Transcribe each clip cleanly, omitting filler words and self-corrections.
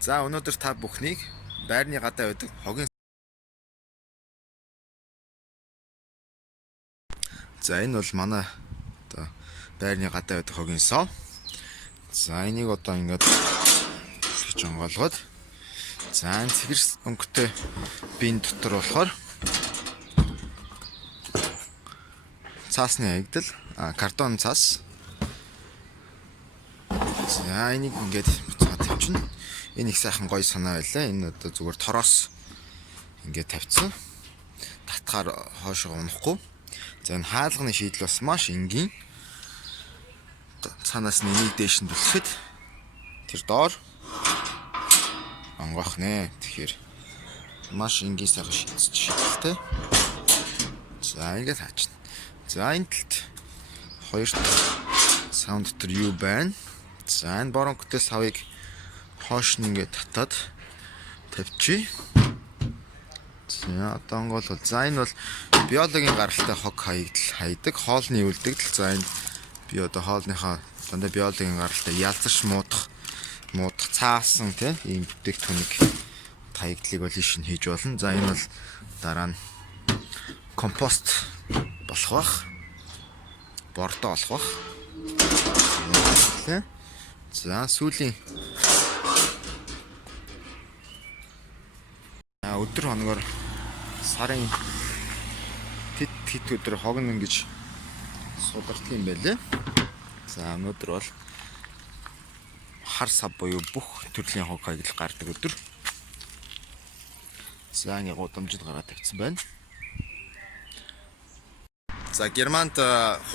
За өнөөдөр та бүхнийг байрны гадаа байдаг хогийн. За энэ бол манай одоо байрны гадаа байдаг хогийн сав. За энийг одоо ингээд гэж онгоолгоод за энэ цэгэр өнгөтэй бийн дотор болохоор цаасны хаягдал картон цаас. За энийг ингээд буцаад тавьчихна. Энэ их сайхан гоё санаа байлаа. Энэ одоо зүгээр тороос ингээд тавьчихсан. Татгаар хоошоо унахгүй. За энэ хаалганы шийдэл бас маш энгийн. Цаанаас нь энийг дээш нь түлхэхэд тэр доор онгоох нэ. Тэгэхээр маш энгийн сайхан шийдэлтэй. За ингээд хаачна. За энэ талд хоёр саунд дотор юу байна? За энэ боронктой савыг хоош нь ингээд татаад тавьчих. За одоо онгоолвол за энэ бол биологийн гаралтай хог хайдаг, хоолны үлдэгдэл. За энэ би одоо хоолныхаа дандаа биологийн гаралтай ялзарч муудах цаасан тийм ийм бүтээгдэхүүнийг хаягдлыг бол иш нь хийж болно. За энэ бол дараа нь компост болох бах. Бордоо болох бах. За сүүлийн өдөр хоногор сарын тэт өдөр хогно гэж судалдаг юм байлээ. За өнөөдөр бол хар сав буюу бүх төрлийн хог хаягдал гардаг өдөр. За ингэ гудамжид гараад тавьсан байна. За Германд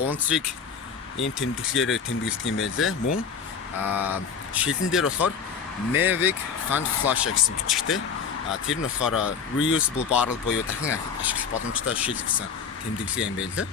хуунцрыг ийм тэмдэглэгээр тэмдэглэдэг юм байлээ. Мөн шилэн дээр болохоор Mavic Fun Flush гэсэн бичгтэй. Тэр нь болохоор reusable bottle буюу дахин ашиглах боломжтой шил гэсэн тэмдэглэл юм байлаа.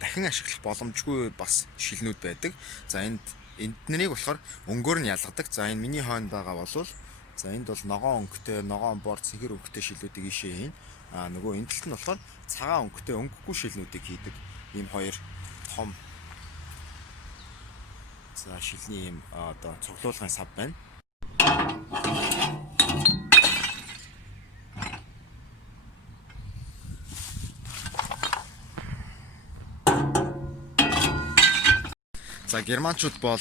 Дахин ашиглах боломжгүй бас шилнүүд байдаг. За энднийг болохоор өнгөөр нь ялгадаг. За энэ миний хойно байгаа болвол за энд бол ногоон өнгөтэй, ногоон бор цэгэр өнгөтэй шилүүдийг ишээ хийн. Нөгөө энэ талд нь болохоор цагаан өнгөтэй, өнгөгүй шилнүүдийг хийдэг. Ийм хоёр том за шилний ийм одоо цуглуулгын сав байна. За германчууд бол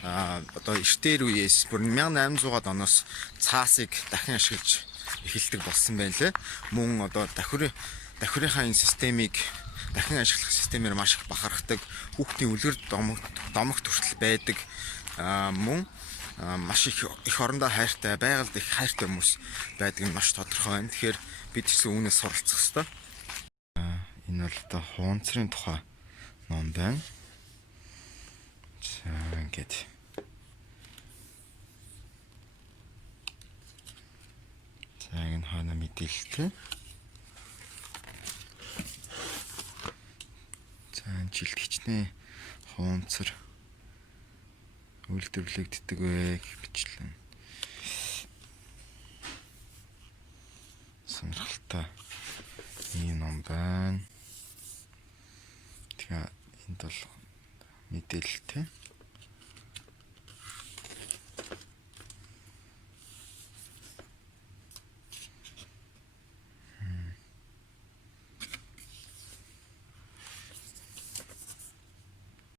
одоо эртээр үеэс бүр 1800-аад оноос цаасыг дахин ашиглаж эхэлдэг болсон байна лээ. Мөн одоо давхрынхаа энэ системийг дахин ашиглах системээр маш их бахархдаг, хүүхдийн үлгэр домогт хүртэл байдаг. Мөн маш их орондоо хайртай, байгальд их хайртай хүмүүс байдаг нь маш тодорхой байна. Тэгэхээр бид ч үүнээс суралцах хэрэгтэй. Энэ бол одоо хуунцрын тухай ном байна. За ингээд за энэ хаана мэдээлэлтэй. За жилд хичнээн хуунцар үйлдвэрлэгддэг вэ гэх бичлэн сонирхолтой ийм ном байна. Тэгээ энд бол мэдээлэлтэй.